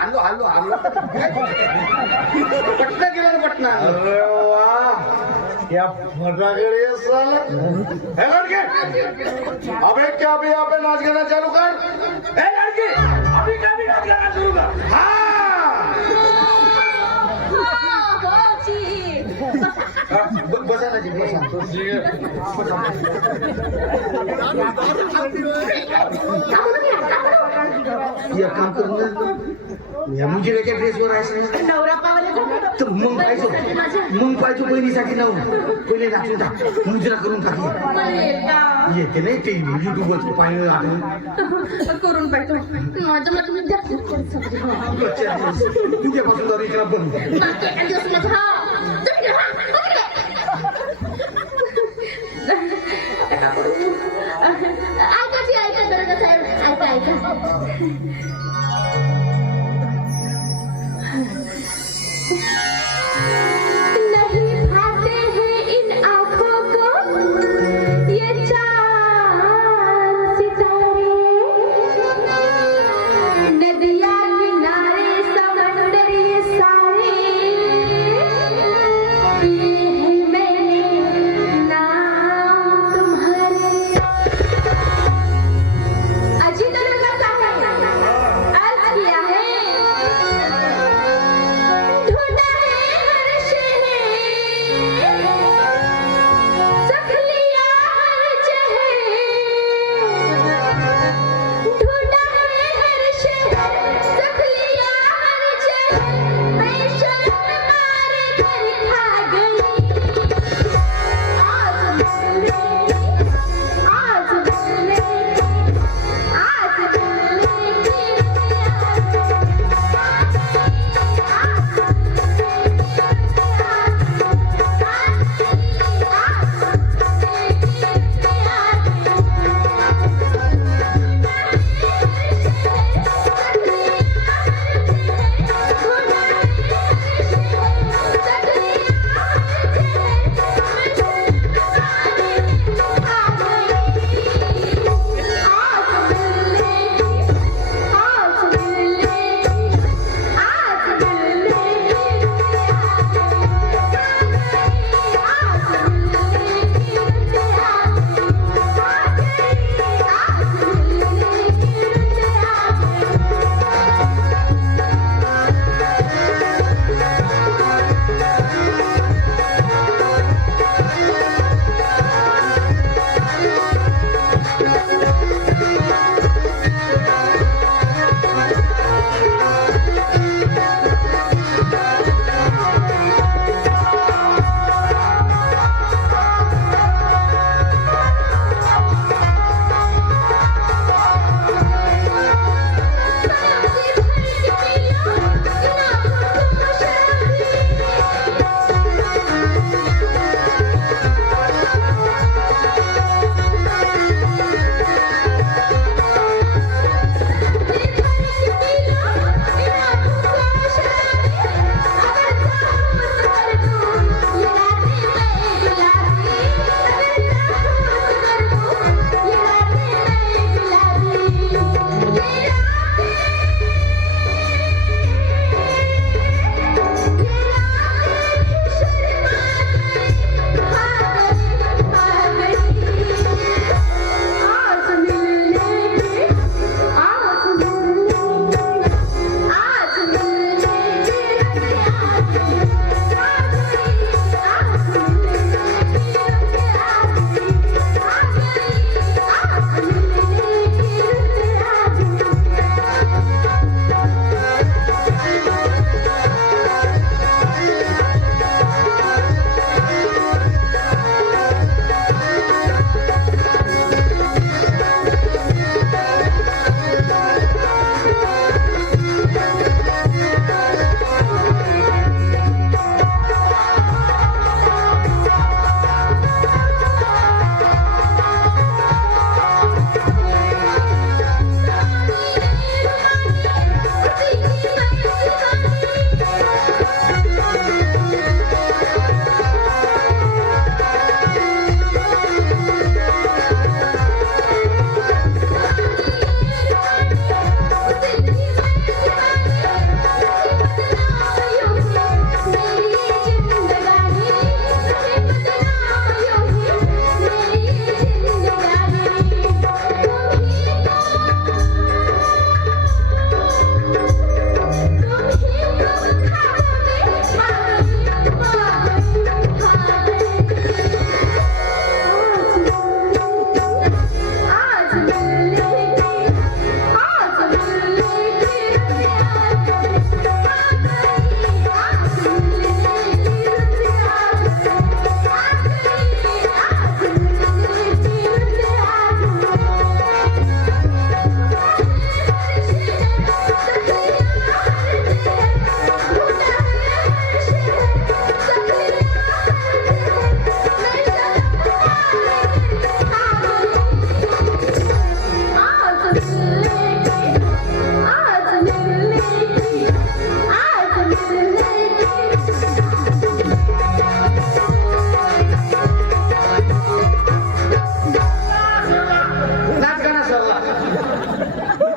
हल्लो हल्लो हल्लो पटना गेला ना पटना. अरे वा क्या फटाकडे साला हे लड़के अबे क्या अभी यहाँ पे नाच गाना चालू कर. हे लड़की अभी क्या भी नाच गाना शुरू कर. हाँ बसा ना जी बसा. या काम करून या मुजीच्या ड्रेसवर आहेस ना नवरा पावले तर मग पाहिजे बहिणीसाठी नाव पहिले नाचून टाक मुजरा करून टाक. येते नाही ते युट्यूबवर पाहिलं आठवून करून पाहिजे माझ्या मग तुम्ही तुझ्यापासून जर इकडे बंद ऐका साहेब ऐका ऐका